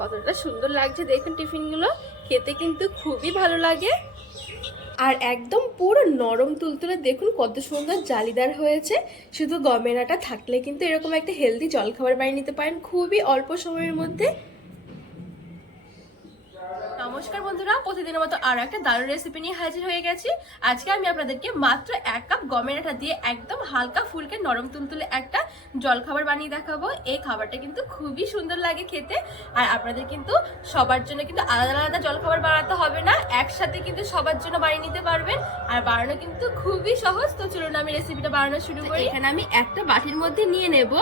কতটা সুন্দর লাগছে দেখুন টিফিনগুলো। খেতে কিন্তু খুবই ভালো লাগে। আর একদম পুরো নরম তুলতুলে দেখুন কত সুন্দর জালিদার হয়েছে। শুধু গমের আটা থাকলে কিন্তু এরকম একটা হেলদি জলখাবার বানিয়ে নিতে পারেন খুবই অল্প সময়ের মধ্যে। নমস্কার বন্ধুরা প্রতিদিনের মতো আরও একটা দারুণ রেসিপি নিয়ে হাজির হয়ে গেছি। আজকে আমি আপনাদেরকে মাত্র এক কাপ গমের আটা দিয়ে একদম হালকা ফুলকে নরম তুলতুলে একটা জলখাবার বানিয়ে দেখাবো। এই খাবারটা কিন্তু খুবই সুন্দর লাগে খেতে। আর আপনাদের কিন্তু সবার জন্য কিন্তু আলাদা আলাদা জলখাবার বানাতে হবে না একসাথে কিন্তু সবার জন্য বানিয়ে নিতে পারবেন। আর বানানো কিন্তু খুবই সহজ। তো চলুন আমি রেসিপিটা বানানো শুরু করি। এখানে আমি একটা বাটির মধ্যে নিয়ে নেব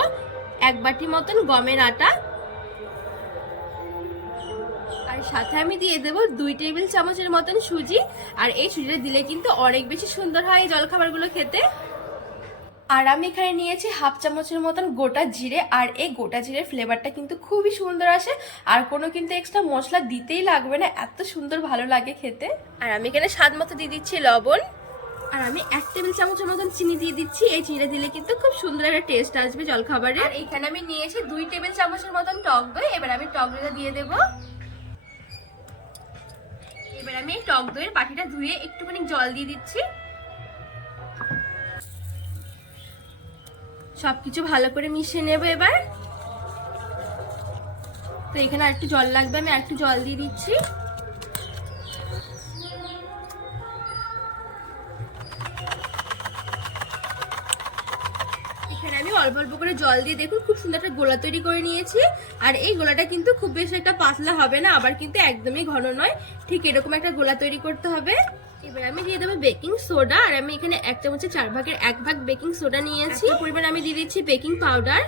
এক বাটি মতন গমের আটা সাথে আমি দিয়ে দেবো দুই টেবিল চামচের মতন সুজি। আর এই সুজিটা দিলে কিন্তু অনেক বেশি সুন্দর হয় এই জলখাবারগুলো খেতে। আর আমি এখানে নিয়েছি হাফ চামচের মতন গোটা জিরে, আর এই গোটা জিরের ফ্লেভারটা কিন্তু খুবই সুন্দর আসে। আর কোনো কিন্তু এক্সট্রা মশলা দিতেই লাগবে না, এত সুন্দর ভালো লাগে খেতে। আর আমি এখানে স্বাদ মতো দিয়ে দিচ্ছি লবণ। আর আমি এক টেবিল চামচের মতন চিনি দিয়ে দিচ্ছি, এই চিনিটা দিলে কিন্তু খুব সুন্দর একটা টেস্ট আসবে জলখাবারে। আর এখানে আমি নিয়েছি দুই টেবিল চামচের মতন টক দই, এবার আমি টক দইটা দিয়ে দেবো। এবার আমি টক দইয়ের বাটিটা ধুয়ে একটুখানি জল দিয়ে দিচ্ছি। সব কিছু ভালো করে মিশিয়ে নেব এবার। তো এখানে আর একটু জল লাগবে, আমি আর একটু জল দিয়ে দিচ্ছি। অল্প অল্প করে জল দিয়ে দেখুন, খুব সুন্দর একটা গোলা তৈরি করে নিয়েছি। আর এই গোলাটা কিন্তু খুব বেশি একটা পাতলা হবে না, আবার কিন্তু একদমই ঘন নয়। ঠিক এরকম একটা গোলা তৈরি করতে হবে। এবার আমি দিয়ে দেবো বেকিং সোডা, আর আমি এখানে এক চামচে চার ভাগের এক ভাগ বেকিং সোডা নিয়েছি। পরিমাণ আমি দিয়ে দিচ্ছি বেকিং পাউডার।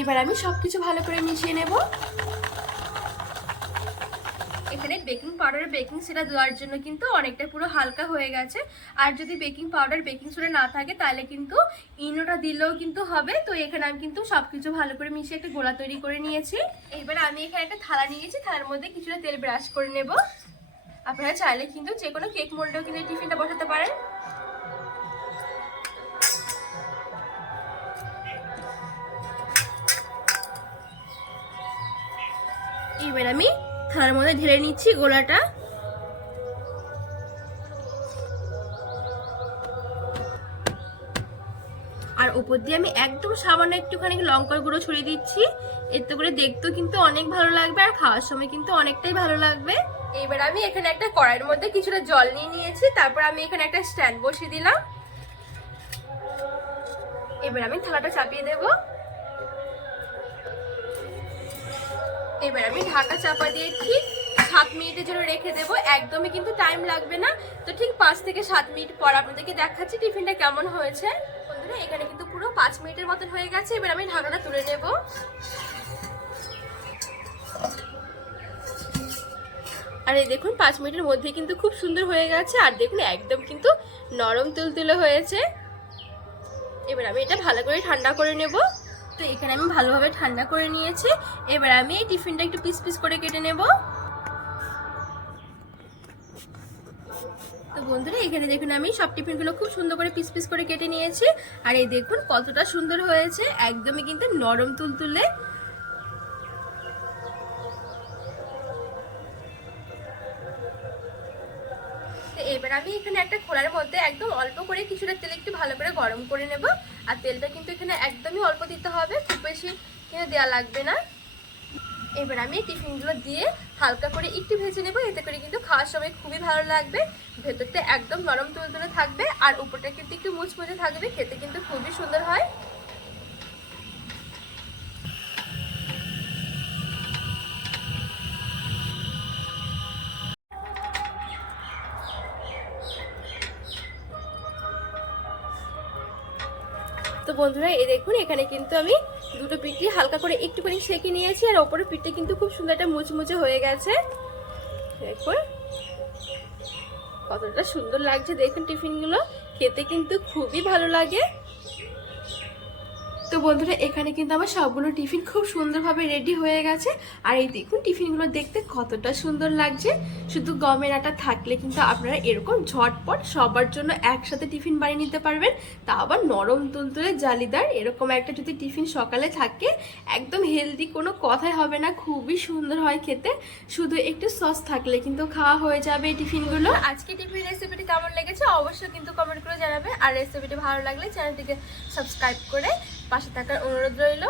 এবার আমি সবকিছু ভালো করে মিশিয়ে নেব। এখানে বেকিং পাউডার বেকিং সোডা দেওয়ার জন্য কিন্তু অনেকটা পুরো হালকা হয়ে গেছে। আর যদি বেকিং পাউডার বেকিং সোডা না থাকে, তাহলে কিন্তু ইনোটা দিলেও কিন্তু হবে। তো এখানে আমি কিন্তু সব কিছু ভালো করে মিশিয়ে একটা গোলা তৈরি করে নিয়েছি। এবার আমি এখানে একটা থালা নিয়েছি। থালার মধ্যে কিছুটা তেল ব্রাশ করে নেব। আপনারা চাইলে কিন্তু যে কোনো কেক মোল্ডেও কিন্তু টিফিনটা বসাতে পারেন। এবার আমি থালার মধ্যে ঢেলে নিচ্ছি গোলাটা। আর উপর দিয়ে আমি একদম সামান্য একটুখানি লঙ্কার গুঁড়ো ছড়িয়ে দিচ্ছি। এতে করে দেখতেও কিন্তু অনেক ভালো লাগবে আর খাওয়ার সময় কিন্তু অনেকটাই ভালো লাগবে। এবার আমি এখানে একটা কড়াইয়ের মধ্যে কিছুটা জল নিয়ে নিয়েছি, তারপর আমি এখানে একটা স্ট্যান্ড বসিয়ে দিলাম। এবার আমি থালাটা চাপিয়ে দেবো। এবার আমি ঢাকা চাপা দিয়ে ঠিক সাত মিনিটের জন্য রেখে দেবো। একদমই কিন্তু টাইম লাগবে না। তো ঠিক পাঁচ থেকে সাত মিনিট পর আপনাদেরকে দেখাচ্ছি টিফিনটা কেমন হয়েছে। বন্ধুরা, এখানে কিন্তু পুরো পাঁচ মিনিটের মতন হয়ে গেছে। এবার আমি ঢাকাটা তুলে নেব। আর এই দেখুন, পাঁচ মিনিটের মধ্যে কিন্তু খুব সুন্দর হয়ে গেছে। আর দেখুন, একদম কিন্তু নরম তুলতুলে হয়েছে। এবার আমি এটা ভালো করে ঠান্ডা করে নেব। তো এখানে আমি ভালোভাবে ঠান্ডা করে নিয়েছি। এবার আমি এই টিফিনটা একটু পিস পিস করে কেটে নেব। তো বন্ধুরা, এখানে দেখুন আমি সব টিফিনগুলো খুব সুন্দর করে পিস পিস করে কেটে নিয়েছি। আর এই দেখুন কতটা সুন্দর হয়েছে, একদমই কিন্তু নরম তুলতুলে। এবার আমি এখানে একটা খোলার মধ্যে একদম অল্প করে কিছুটা তেল একটু ভালো করে গরম করে নেব। আর তেলটা কিন্তু এখানে একদমই অল্প দিতে হবে, খুব বেশি কিন্তু দেওয়া লাগবে না। এবার আমি টিফিনগুলো দিয়ে হালকা করে একটু ভেজে নেব, এতে করে কিন্তু খাওয়ার সময় খুবই ভালো লাগবে। ভেতরটা একদম নরম তুলতুলে থাকবে, আর উপরটা কিন্তু একটু মুচমুচে থাকবে, খেতে কিন্তু খুবই সুন্দর হয়। তো বন্ধুরা, এই দেখুন, এখানে কিন্তু আমি দুটো পিঠি হালকা করে একটুখানি সেঁকে নিয়েছি, আর ওপরের পিঠটা কিন্তু খুব সুন্দর একটা মুচমুচে হয়ে গেছে। দেখুন, কতটা সুন্দর লাগছে, দেখুন টিফিনগুলো, খেতে কিন্তু খুবই ভালো লাগে। তো বন্ধুরা, এখানে কিন্তু আমার সবগুলো টিফিন খুব সুন্দরভাবে রেডি হয়ে গেছে। আর এই দেখুন, টিফিনগুলো দেখতে কতটা সুন্দর লাগছে। শুধু গমের আটা থাকলে কিন্তু আপনারা এরকম ঝটপট সবার জন্য একসাথে টিফিন বানিয়ে নিতে পারবেন। তা আবার নরম তুলতুলে জালিদার, এরকম একটা যদি টিফিন সকালে থাকে, একদম হেলদি কোনো কথাই হবে না, খুবই সুন্দর হয় খেতে। শুধু একটু সস থাকলে কিন্তু খাওয়া হয়ে যাবে এই টিফিনগুলো। আজকে টিফিন রেসিপিটি কেমন লেগেছে অবশ্যই কিন্তু কমেন্ট করে জানাবে। আর রেসিপিটি ভালো লাগলে চ্যানেলটিকে সাবস্ক্রাইব করে পাশে থাকার অনুরোধ রইল।